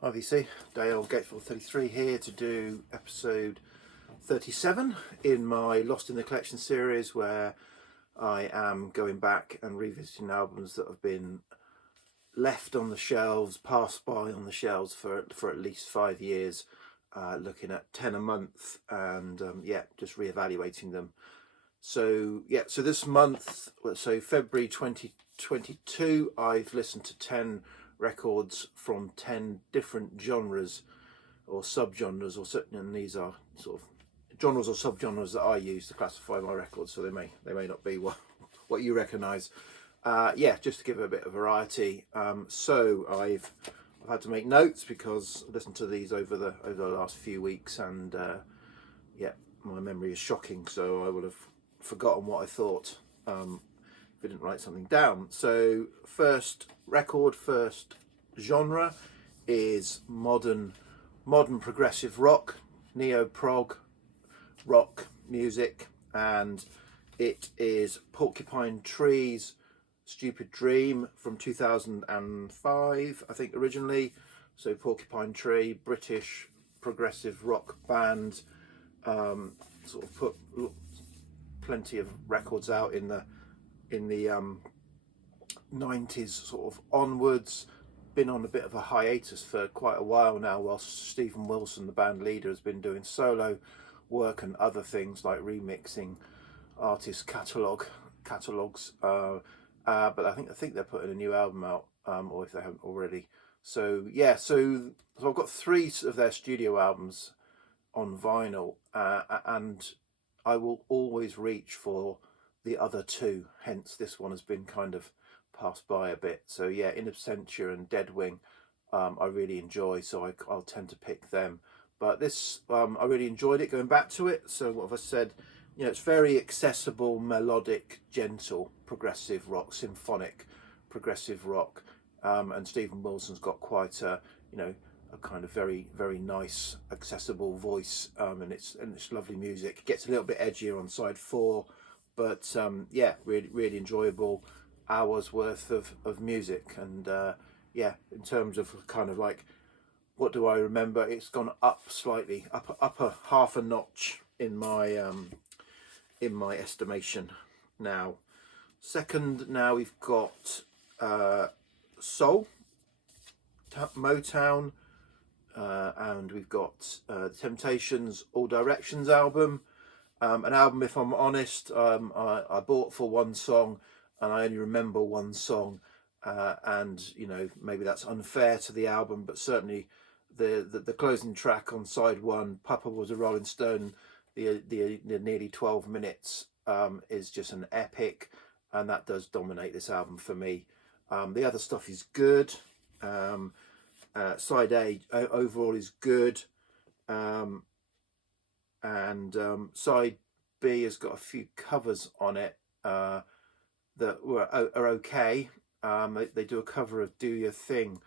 Hi VC, Dale Gateful 33 here to do episode 37 in my Lost in the Collection series, where I am going back and revisiting albums that have been left on the shelves, passed by on the shelves for at least 5 years, looking at 10 a month and just reevaluating them. So this month, so February 2022, I've listened to 10 records from 10 different genres or subgenres, and these are sort of genres or subgenres that I use to classify my records, so they may not be what you recognise. Just to give it a bit of variety. So I've had to make notes because I listened to these over the last few weeks, and my memory is shocking, so I would have forgotten what I thought if I didn't write something down. So first genre is modern progressive rock, neo-prog rock music, and it is Porcupine Trees, Stupid Dream from 2005, I think, originally. So Porcupine Tree, British progressive rock band, sort of put plenty of records out in the 90s sort of onwards. Been on a bit of a hiatus for quite a while now, whilst Stephen Wilson, the band leader, has been doing solo work and other things like remixing artist catalogues. But I think they're putting a new album out, or if they haven't already. So I've got 3 of their studio albums on vinyl, and I will always reach for the other 2. Hence, this one has been kind of passed by a bit. So In Absentia and Dead Wing, I really enjoy, so I'll tend to pick them. But this, I really enjoyed it going back to it. So what have I said? It's very accessible, melodic, gentle, progressive rock, symphonic, progressive rock. And Stephen Wilson's got quite a kind of very, very nice, accessible voice. And it's lovely music. It gets a little bit edgier on side 4, but really, really enjoyable hours worth of music. And in terms of kind of like, what do I remember? It's gone up slightly, up a half a notch in my estimation now. Second, now we've got Seoul Motown, and we've got the Temptations' All Directions album. An album, if I'm honest, I bought for one song and I only remember one song, and maybe that's unfair to the album, but certainly the closing track on side 1, Papa Was a Rolling Stone, the nearly 12 minutes, is just an epic, and that does dominate this album for me. The other stuff is good. Side A overall is good, and side B has got a few covers on it that are okay. They do a cover of Do Your Thing,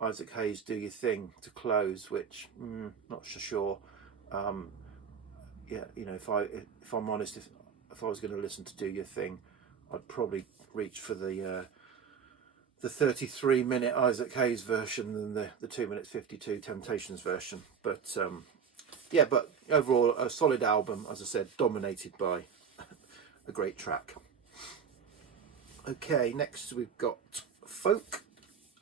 Isaac Hayes' Do Your Thing, to close, which not so sure. If I'm honest, if I was going to listen to Do Your Thing, I'd probably reach for the 33-minute Isaac Hayes version than the 2 minutes 52 Temptations version. But but overall a solid album, as I said, dominated by a great track. Okay, next we've got folk,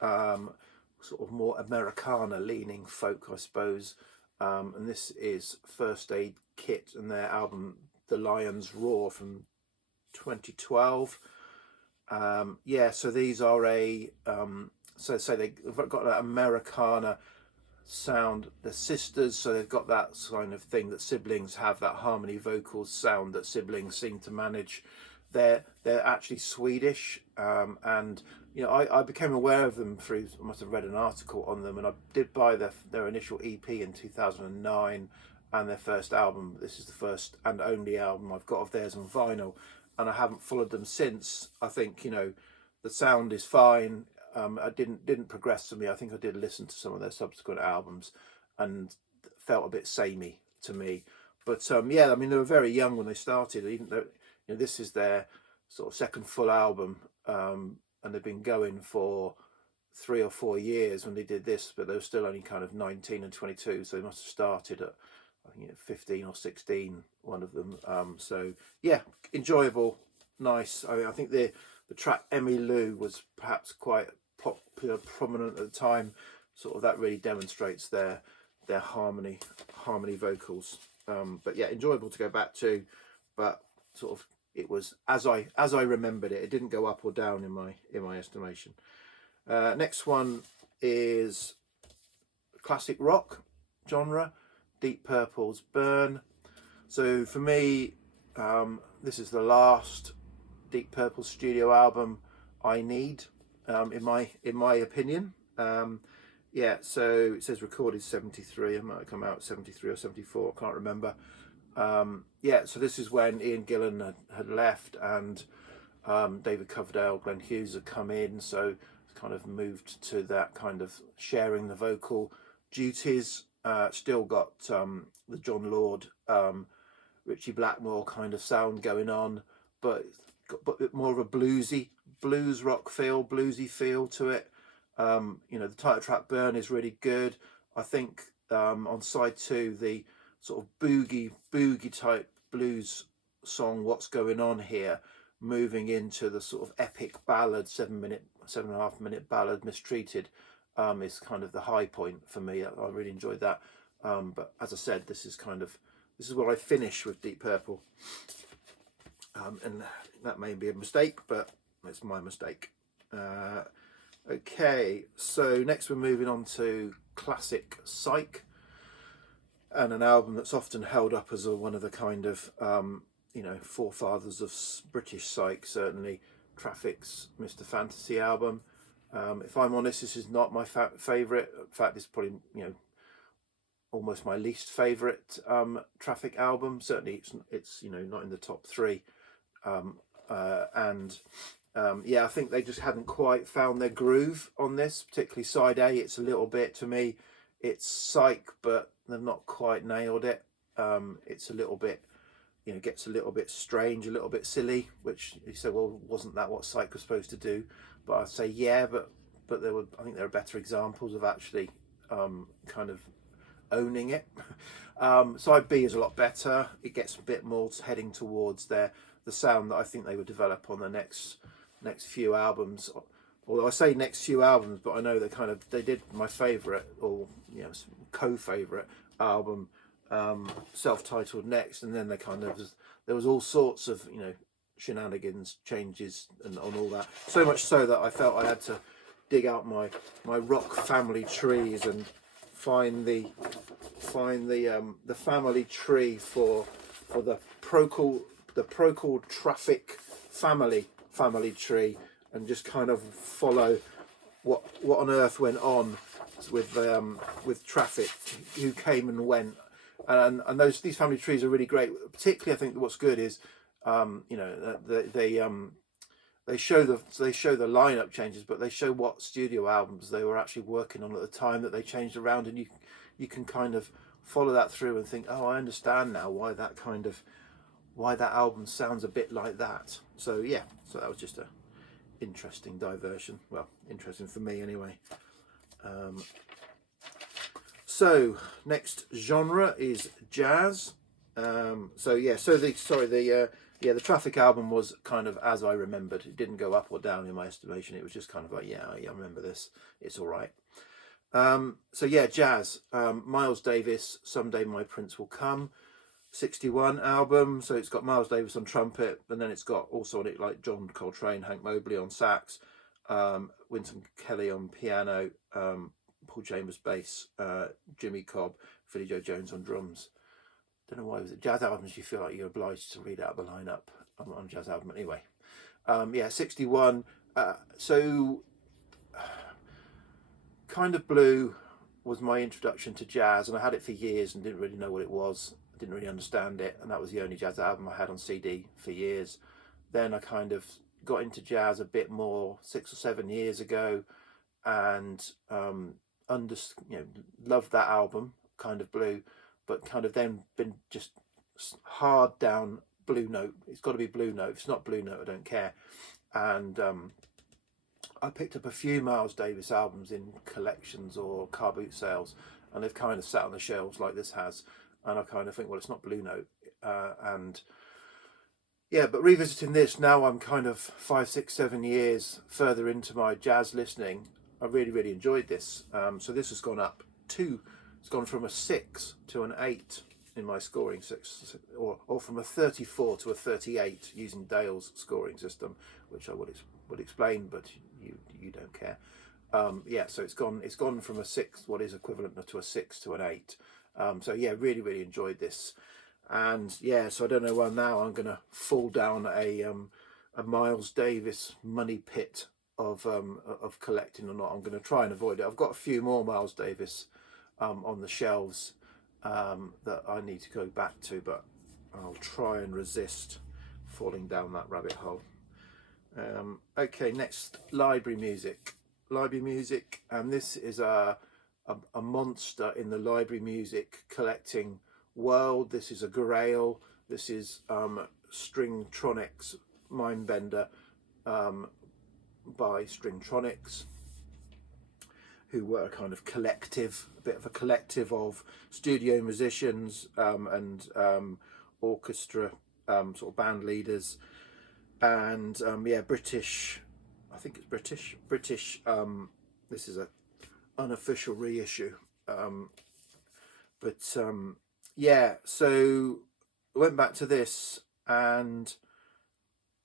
sort of more Americana leaning folk, I suppose, and this is First Aid Kit and their album The Lion's Roar from 2012. So these are they've got that Americana sound. They're sisters, so they've got that kind of thing that siblings have, that harmony vocals sound that siblings seem to manage. They're actually Swedish, and I became aware of them through, I must have read an article on them, and I did buy their initial EP in 2009 and their first album. This is the first and only album I've got of theirs on vinyl, and I haven't followed them since. I think the sound is fine. I didn't progress for me. I think I did listen to some of their subsequent albums and felt a bit samey to me. But they were very young when they started. Even though this is their sort of second full album, and they've been going for 3 or 4 years when they did this, but they were still only kind of 19 and 22, so they must have started at, I think, 15 or 16, one of them. So yeah, enjoyable, nice. I think the track Emmy Lou was perhaps quite popular, prominent at the time. Sort of that really demonstrates their harmony vocals. But yeah, enjoyable to go back to, but sort of it was as I remembered it. It didn't go up or down in my estimation. Next one is classic rock genre, Deep Purple's Burn. So for me, this is the last Deep Purple studio album I need, in my opinion. Yeah, so it says recorded 73. It might have come out 73 or 74. I can't remember. Yeah, so this is when Ian Gillan had left, and David Coverdale, Glenn Hughes had come in. So it's kind of moved to that kind of sharing the vocal duties. Still got the John Lord, Richie Blackmore kind of sound going on, but got a bit more of a blues rock feel, bluesy feel to it. You know, the title track Burn is really good. I think on side 2, the sort of boogie type blues song What's Going On Here, moving into the sort of epic ballad, 7.5 minute ballad Mistreated, is kind of the high point for me. I really enjoyed that. But as I said, this is where I finish with Deep Purple, and that may be a mistake, but it's my mistake. Okay, so next we're moving on to classic psych, and an album that's often held up as one of the kind of you know, forefathers of British psych. Certainly Traffic's Mr. Fantasy album. If I'm honest, this is not my favourite. In fact, this is probably, you know, almost my least favourite Traffic album. Certainly it's you know, not in the top 3. Yeah, I think they just hadn't quite found their groove on this, particularly side A. It's a little bit, to me, it's psych, but they've not quite nailed it. It's a little bit, you know, gets a little bit strange, a little bit silly, which you say, well, wasn't that what psych was supposed to do? But I'd say, yeah, but I think there are better examples of actually kind of owning it. Side B is a lot better. It gets a bit more heading towards the sound that I think they would develop on the next few albums. Although I say next few albums, but I know they did my favourite, or you know, co-favourite album, self-titled Next, and then there was all sorts of, you know, shenanigans, changes, and on all that. So much so that I felt I had to dig out my rock family trees and find the family tree for the Procol Traffic family tree, and just kind of follow what on earth went on with Traffic, who came and went, and these family trees are really great. Particularly, I think what's good is you know, they show the lineup changes, but they show what studio albums they were actually working on at the time that they changed around, and you can kind of follow that through and think, oh, I understand now why that album sounds a bit like that. So yeah, so that was just a interesting diversion. Well, interesting for me anyway. So next genre is jazz. The Traffic album was kind of as I remembered. It didn't go up or down in my estimation. It was just kind of like, yeah, I remember this. It's all right. So yeah, jazz. Miles Davis, Someday My Prince Will Come, 61 album. So it's got Miles Davis on trumpet, and then it's got also on it like John Coltrane, Hank Mobley on sax, Wynton Kelly on piano, Paul Chambers bass, Jimmy Cobb, Philly Joe Jones on drums. Don't know why. Was it jazz albums you feel like you're obliged to read out the lineup on a jazz album anyway? Yeah, 61. So Kind of Blue was my introduction to jazz, and I had it for years and didn't really know what it was. I didn't really understand it, and that was the only jazz album I had on CD for years. Then I kind of got into jazz a bit more 6 or 7 years ago, and loved that album, Kind of Blue, but kind of then been just hard down Blue Note. It's got to be Blue Note. If it's not Blue Note, I don't care. And I picked up a few Miles Davis albums in collections or car boot sales, and they've kind of sat on the shelves like this has, and I kind of think, well, it's not Blue Note, and yeah, but revisiting this now, I'm kind of 5, 6, 7 years further into my jazz listening. I really, really enjoyed this. So this has gone up it's gone from a 6 to an 8 in my scoring, or from a 34 to a 38 using Dale's scoring system, which I would explain, but you don't care. Yeah, so it's gone from a 6, what is equivalent to a 6, to an 8. So yeah, really, really enjoyed this. And yeah, so I don't know, well, now I'm gonna fall down a Miles Davis money pit of collecting or not. I'm gonna try and avoid it. I've got a few more Miles Davis on the shelves that I need to go back to, but I'll try and resist falling down that rabbit hole. Okay, next, library music, and this is a monster in the library music collecting world. This is a grail. This is Stringtronics Mindbender by Stringtronics, who were a kind of collective, a bit of a collective of studio musicians and orchestra sort of band leaders, and yeah, British, I think it's British. This is a unofficial reissue, but yeah, so I went back to this, and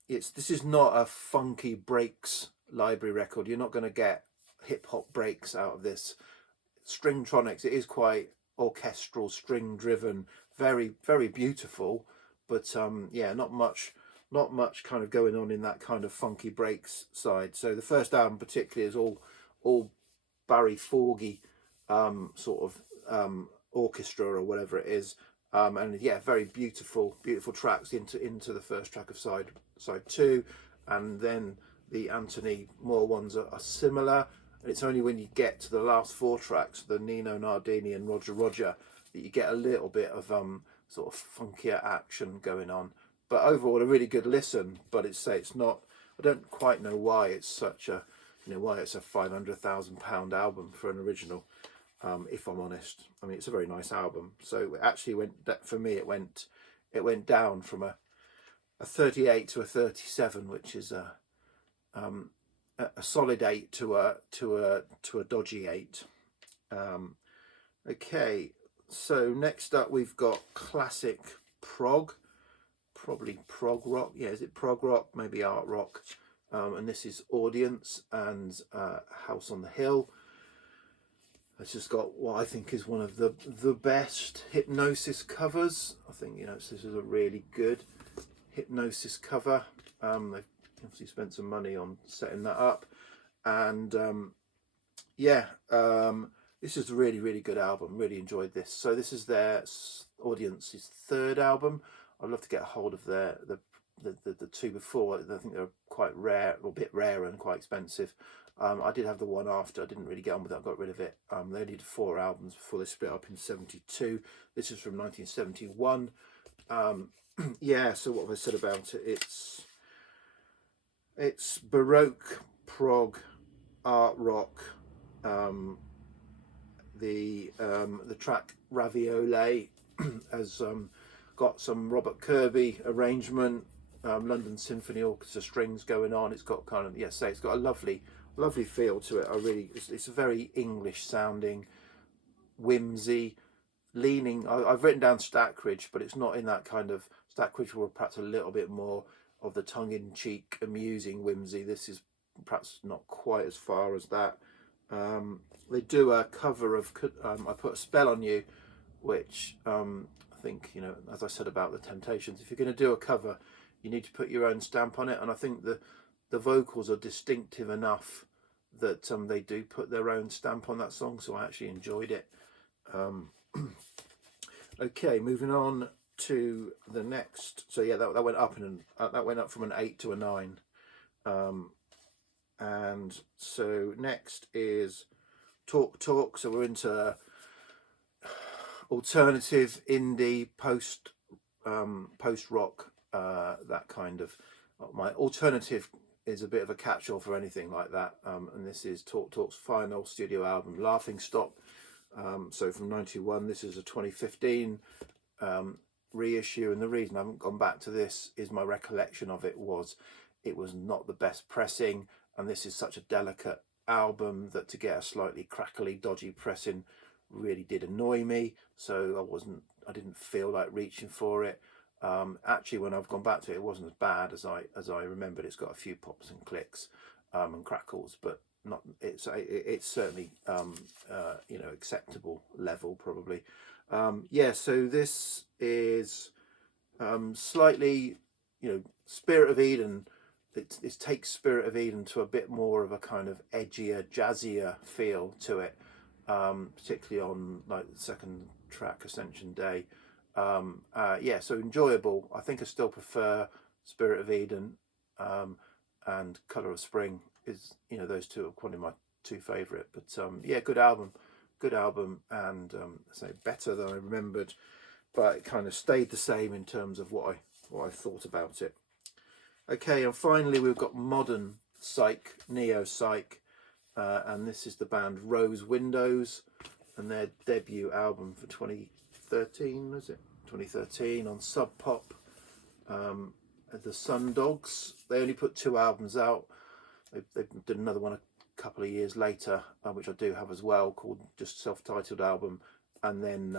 this is not a funky breaks library record. You're not going to get hip hop breaks out of this. Stringtronics, it is quite orchestral, string driven, very, very beautiful, but yeah, not much kind of going on in that kind of funky breaks side. So the first album particularly is all Barry Forgy sort of orchestra or whatever it is, and yeah, very beautiful tracks into the first track of side 2, and then the Anthony Moore ones are similar. And it's only when you get to the last 4 tracks, the Nino Nardini and Roger Roger, that you get a little bit of sort of funkier action going on. But overall, a really good listen. But it's not. I don't quite know why it's such a, why it's a £500,000 album for an original. If I'm honest, I mean, it's a very nice album. So it actually for me, it went down from a 38 to a 37, which is a solid 8 to a dodgy 8. Okay, so next up we've got classic prog, probably prog rock. Yeah, is it prog rock? Maybe art rock. And this is Audience and House on the Hill. It's just got what I think is one of the best Hypnosis covers. I think, this is a really good Hypnosis cover. They've obviously spent some money on setting that up, and yeah, this is a really, really good album. Really enjoyed this. So this is their Audience's 3rd album. I'd love to get a hold of the 2 before. I think they're quite rare, or a bit rare and quite expensive. I did have the one after. I didn't really get on with it. I got rid of it. They only did 4 albums before they split up in 72. This is from 1971. Yeah, so what have I said about it? It's Baroque, prog, art rock. The track Raviole has got some Robert Kirby arrangement, London Symphony Orchestra strings going on. It's got kind of, it's got a lovely feel to it. It's a very English sounding, whimsy, leaning. I've written down Stackridge, but it's not in that kind of. Stackridge were perhaps a little bit more of the tongue-in-cheek, amusing whimsy. This is perhaps not quite as far as that. They do a cover of I Put a Spell on You, which I think, as I said about the Temptations, if you're going to do a cover, you need to put your own stamp on it. And I think the vocals are distinctive enough that they do put their own stamp on that song. So I actually enjoyed it. Okay, moving on to the next. So yeah, that went up that went up from an 8 to a 9. And so next is Talk. So we're into alternative, indie, post rock, that kind of. My alternative is a bit of a catch-all for anything like that. And this is Talk Talk's final studio album, Laughing Stock. So from '91, this is a 2015 reissue, and the reason I haven't gone back to this is my recollection of it was not the best pressing, and this is such a delicate album that to get a slightly crackly, dodgy pressing really did annoy me. So I didn't feel like reaching for it. Actually, when I've gone back to it, it wasn't as bad as I remembered. It's got a few pops and clicks and crackles, but not. It's certainly you know, acceptable level probably. Yeah. So this is slightly, you know, Spirit of Eden. It takes Spirit of Eden to a bit more of a kind of edgier, jazzier feel to it, particularly on like the second track, Ascension Day. Yeah, so enjoyable. I think I still prefer Spirit of Eden and Colour of Spring. Is, you know, those two are probably my two favourite. But yeah, good album, and so better than I remembered, but it kind of stayed the same in terms of what I thought about it. Okay, and finally we've got modern psych, neo psych, and this is the band Rose Windows and their debut album for 2013, was it? 2013 on Sub Pop. The Sun Dogs. They only put 2 albums out. They did another one a couple of years later, which I do have as well, called just self-titled album. And then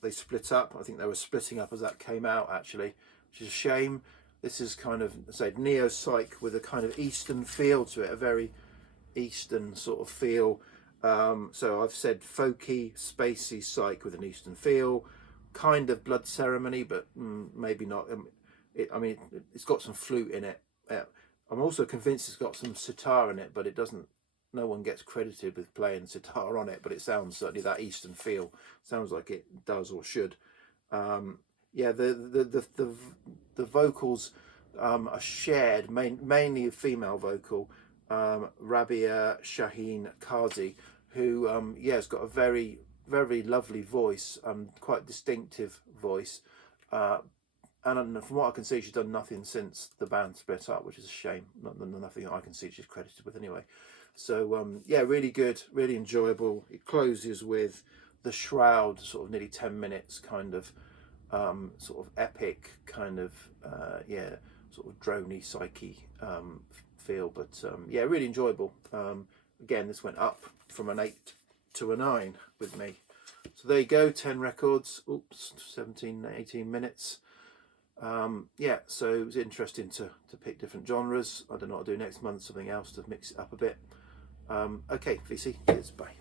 they split up. I think they were splitting up as that came out, actually, which is a shame. This is kind of, say, neo psych with a kind of Eastern feel to it, a very Eastern sort of feel. So I've said folky, spacey psych with an Eastern feel, kind of Blood Ceremony, but maybe not. I mean, it's got some flute in it. I'm also convinced it's got some sitar in it, but it doesn't. No one gets credited with playing sitar on it, but it sounds certainly that Eastern feel. Sounds like it does or should. Yeah, the vocals are shared, mainly a female vocal, Rabia Shaheen Kazi, who yeah, has got a very lovely voice, quite distinctive voice, and from what I can see, she's done nothing since the band split up, which is a shame. Nothing I can see she's credited with anyway. So yeah, really good, really enjoyable. It closes with The Shroud, sort of nearly 10 minutes, kind of sort of epic, kind of yeah, sort of droney psyche feel, but yeah, really enjoyable. Again, this went up from an 8 to a 9 with me. So there you go, 10 records. Oops, 17, 18 minutes. Yeah, so it was interesting to pick different genres. I don't know what I'll do next month, something else to mix it up a bit. Okay, VC, cheers, bye.